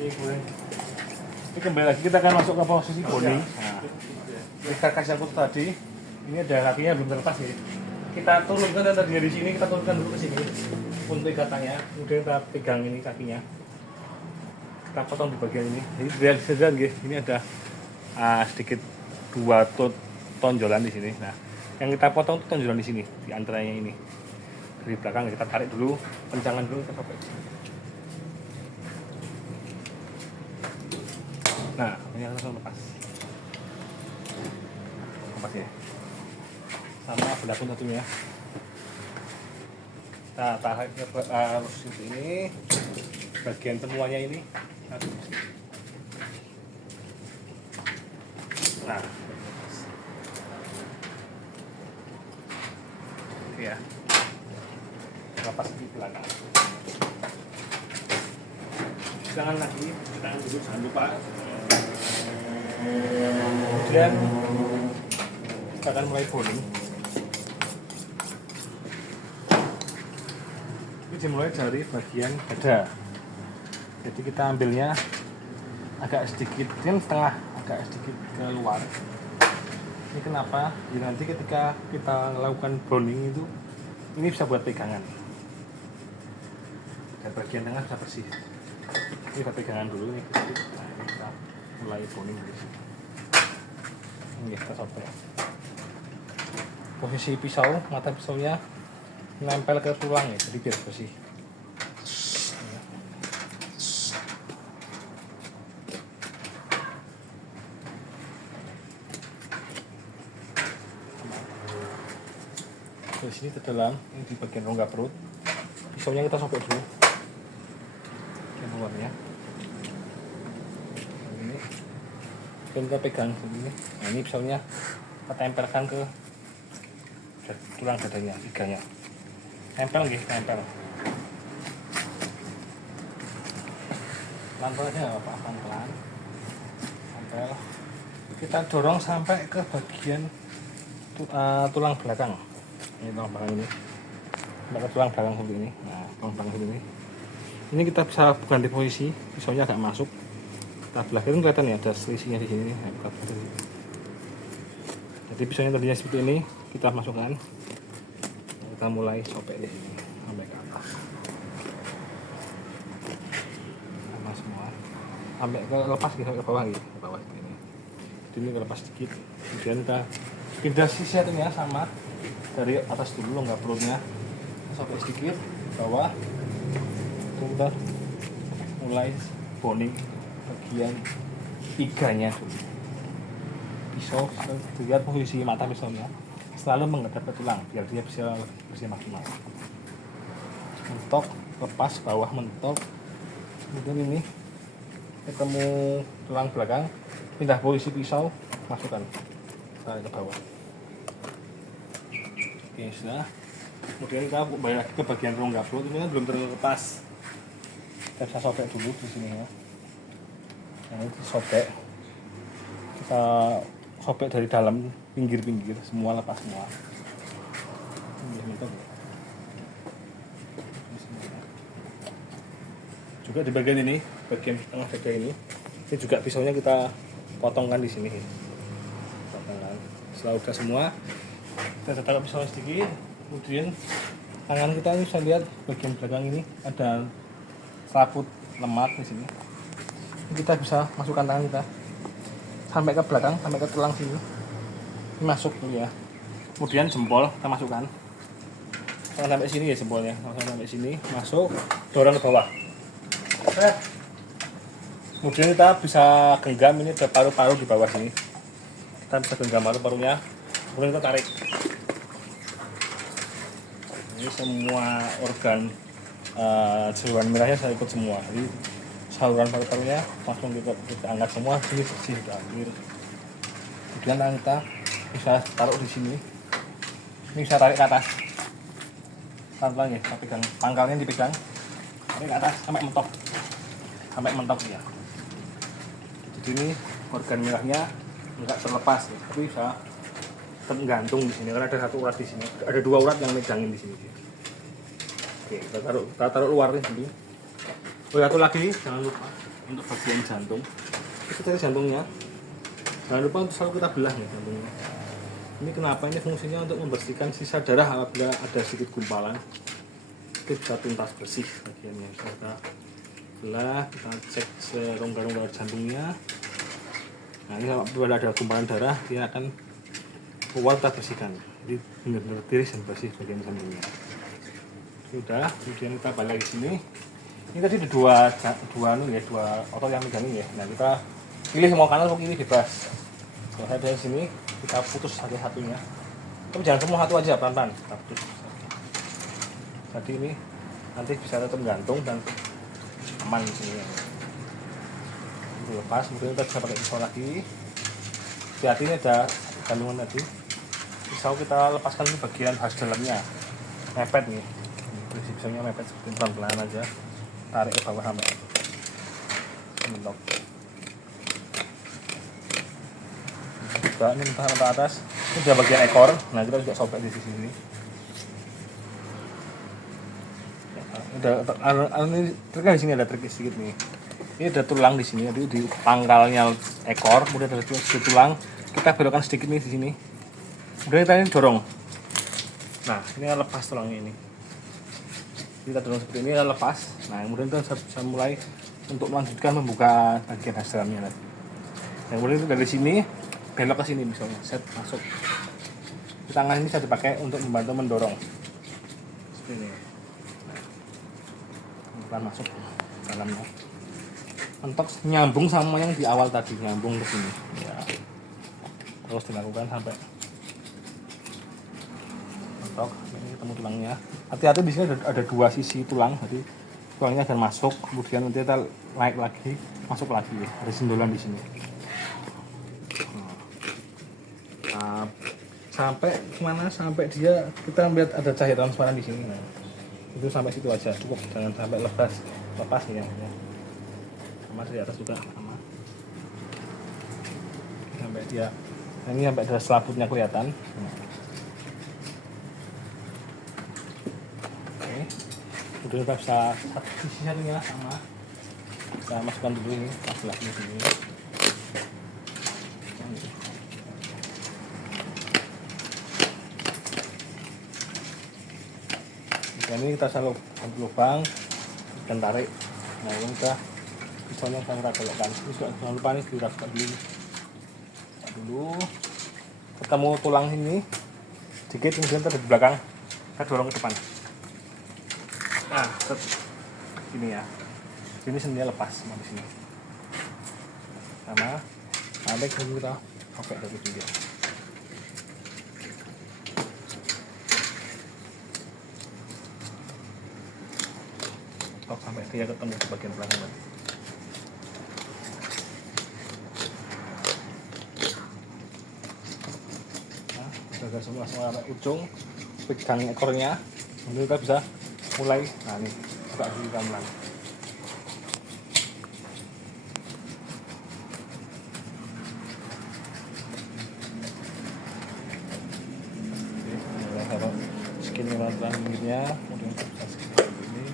Ini kembali lagi kita akan masuk ke posisi boni. Nah, di karkas yang putih tadi, ini ada kakinya belum terlepas ya. Kita turunkan dan tadinya di sini, kita turunkan dulu ke sini untuk ikatnya. Kemudian kita pegang ini kakinya. Kita potong di bagian ini. Jadi lihat ini ada sedikit dua tonjolan di sini. Nah, yang kita potong itu tonjolan di sini, di antaranya ini. Dari belakang kita tarik dulu, pencangan dulu kita sobek. Nah, ini langsung lepas. Lepas ya. Sama belah pun satunya. Kita tarik ke arus ini. Bagian temuannya ini. Nah. Oke ya. Lepas di belakang. Jangan lagi, jangan dulu, jangan lupa. Kemudian kita akan mulai bowling. Ini dimulai dari bagian dada. Jadi kita ambilnya agak sedikit, kan setengah, agak sedikit keluar. Ini kenapa? Jadi nanti ketika kita melakukan bowling itu, ini bisa buat pegangan. Dan bagian tengah sudah bersih. Ini kita pegangan dulu nih. Nah, ini kita mulai bowling dari sini. Ini kita sobek. Posisi pisau, mata pisaunya nempel ke tulang ya, jadi biar bersih. Dari sini ke dalam, ini di bagian rongga perut. Pisaunya kita sobek dulu. Yang luarnya. Ini. Dan kita pegang begini. Nah, ini pisaunya kita tempelkan ke tulang dadanya, iganya. Tempel nggih, tempel. Pelan-pelan aja nggak apa-apa, pelan-pelan. Tempel. Kita dorong sampai ke bagian tulang belakang. Ini tulang belakang ini. Sampai ke tulang belakang seperti ini. Nah, tulang belakang seperti ini. Ini kita bisa ganti posisi, pisaunya agak masuk. Kita belah kiri kelihatan ya, ada selisihnya di sini. Nah, kita belah kiri. Jadi pisaunya tadinya seperti ini, kita masukkan. Kita mulai sobek di sini sampai ke atas. Sama semua. Sampai ke lepas ke bawah gitu, ke bawah ini. Ini lepas sedikit. Kemudian kita pindah sisi satunya sama dari atas dulu, nggak perutnya. Sobek sedikit ke bawah. Kita mulai bowling bagian iganya dulu. Pisau, lihat posisi mata pisaunya selalu menghadap ke tulang biar dia bisa bersih maksimal. Mentok, lepas bawah, mentok. Kemudian ini ketemu tulang belakang, pindah posisi pisau, masukkan tarik ke bawah. Oke, sudah. Kemudian kita kembali lagi ke bagian rongga perut. Ini kan belum terlepas. Kita bisa sobek dulu di sini ya. Nah, ini disobek. Kita sobek dari dalam, pinggir-pinggir, semua lepas semua. Juga di bagian ini, bagian tengah dada ini juga pisaunya kita potongkan di sini. Potongkan. Setelah udah semua, kita taruh pisau sedikit. Kemudian tangan kita ini bisa lihat bagian belakang ini ada selaput lemak di sini. Kita bisa masukkan tangan kita sampai ke belakang, sampai ke tulang sini. Ini masuk dulu ya. Kemudian jempol kita masukkan. Sampai sini ya jempolnya. Sampai sini, masuk, dorong ke bawah. Kemudian kita bisa genggam, ini ada paru-paru di bawah sini. Kita bisa genggam paru-parunya. Kemudian kita tarik. Ini semua organ saluran merahnya saya ikut semua. Jadi saluran paru-parunya langsung kita angkat semua, sini bersih sudah akhir. Kemudian tangan kita bisa taruh di sini. Ini bisa tarik ke atas. Pelan-pelan ya, kita pegang pangkalnya, dipegang. Tarik ke atas sampai mentok. Sampai mentok ya. Jadi ini organ merahnya enggak terlepas ya, tapi bisa tergantung di sini karena ada satu urat di sini. Ada dua urat yang megangin di sini. Oke, kita taruh luar nih dulu. Oh, satu lagi jangan lupa untuk bagian jantung. Kita cari jantungnya. Jangan lupa untuk selalu kita belah nih jantungnya. Ini kenapa? Ini fungsinya untuk membersihkan sisa darah apabila ada sedikit gumpalan. Itu bisa tuntas bersih bagiannya. Kita belah, kita cek serongga-rongga jantungnya. Nah ini apabila ada gumpalan darah, dia akan keluar, kita bersihkan. Jadi benar-benar tiris dan bersih bagian jantungnya. Sudah, kemudian kita balik di sini. Ini tadi ada dua otot yang megangin ya. Nah kita pilih mau kanan atau kiri bebas. Kalau saya dari sini kita putus satunya. Tapi jangan semua satu aja, pelan-pelan kita putus. Jadi ini nanti bisa tetap gantung dan aman di sini. Itu lepas, kemudian kita bisa pakai pisau lagi. Hati-hati ini ada kandungan tadi. Pisau kita lepaskan di bagian khas dalamnya, mepet nih. Posisi pisaunya mepet seperti pelan-pelan aja. Tarik ke bawah sampai mentok. Juga ini mentah atas. Ini sudah bagian ekor. Nah kita juga sobek di sisi ini. Ini triknya di sini ada trik sedikit nih. Ini ada tulang di sini. Jadi di pangkalnya ekor, kemudian ada sedikit tulang. Kita belokkan sedikit nih di sini. Kemudian kita ini dorong. Nah ini lepas tulangnya ini. Kita dorong seperti ini, lepas. Nah kemudian kita bisa mulai untuk melanjutkan membuka bagian khas dalamnya nanti. Yang kemudian dari sini belok ke sini misalnya, set masuk. Tangan ini bisa dipakai untuk membantu mendorong. Seperti ini. Nah, masuk dalamnya. Mentok nyambung sama yang di awal tadi, nyambung ke sini. Ya. Terus dilakukan sampai mentok. Ini ketemu tulangnya. Hati-hati di sini ada dua sisi tulang, jadi tulangnya akan masuk, kemudian nanti kita naik lagi, masuk lagi, ada sendolan di sini. Nah, sampai kemana? Sampai dia kita lihat ada cahaya transparan di sini. Nah, itu sampai situ aja, cukup, jangan sampai lepas ya. Sama di atas juga sama. Sampai dia, ini sampai ada selaputnya kelihatan. Kemudian kita bisa sisi satunya sama, kita masukkan dulu ini belakangnya sini. Dan ini kita selalu lubang dan tarik. Nah ini kita pisaunya kita belokkan. Ini juga jangan lupa nih dirapkan dulu. Ketemu tulang ini sedikit, kemudian kita di belakang kita dorong ke depan. Nah, ini ya. Ini sendinya lepas sama di sini. Sama. Sampai kita oke dari dia. Sampai dia ketemu di bagian belakang. Nah, sudah semua sampai ujung, pegang ekornya. Kemudian kita bisa mulai, nah ini buka dulu pelan-pelan. Mulai taruh segini pelan-pelan pinggirnya, kemudian kita segini ini.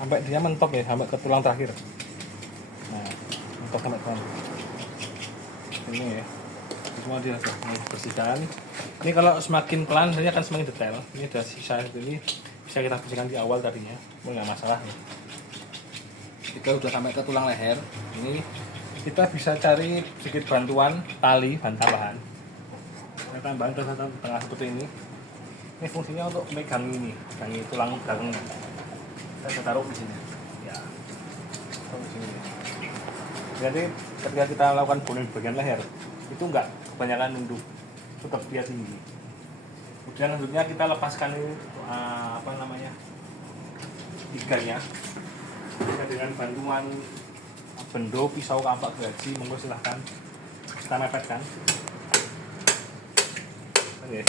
Sampai dia mentok ya, sampai ke tulang terakhir. Nah, mentok sampai tulang ini ya. Semua dia bersihkan. Ini kalau semakin pelan dia akan semakin detail. Ini ada sisa ini bisa kita bersihkan di awal tadinya, nggak masalah ya. Kita udah sampai ke tulang leher. Ini kita bisa cari sedikit bantuan tali tambahan. Kita tambahan ke tengah seperti ini. Ini fungsinya untuk megang ini, megang tulang belakangnya. Kita taruh di sini. Ya, taruh di sini. Jadi ketika kita lakukan bowling bagian leher, itu enggak kebanyakan nunduk, tetap dia tinggi. Kemudian selanjutnya kita lepaskan iganya dengan bantuan bendo, pisau, kampak gergaji, monggo silahkan kita mepetkan. Oke.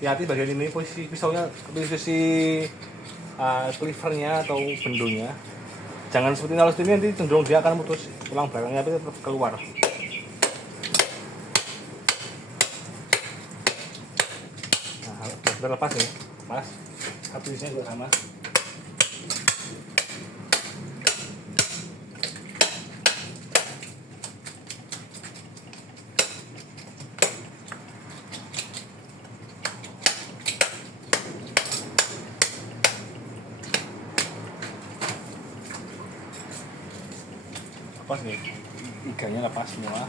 Hati-hati bagian ini posisi pisaunya, posisi cleavernya atau bendonya. Jangan seperti kalau ini nanti cenderung dia akan putus tulang belakangnya tapi tetap keluar. Nah, Udah lepas ya, lepas. Habisnya juga sama. Lepas nih, iganya lepas semua.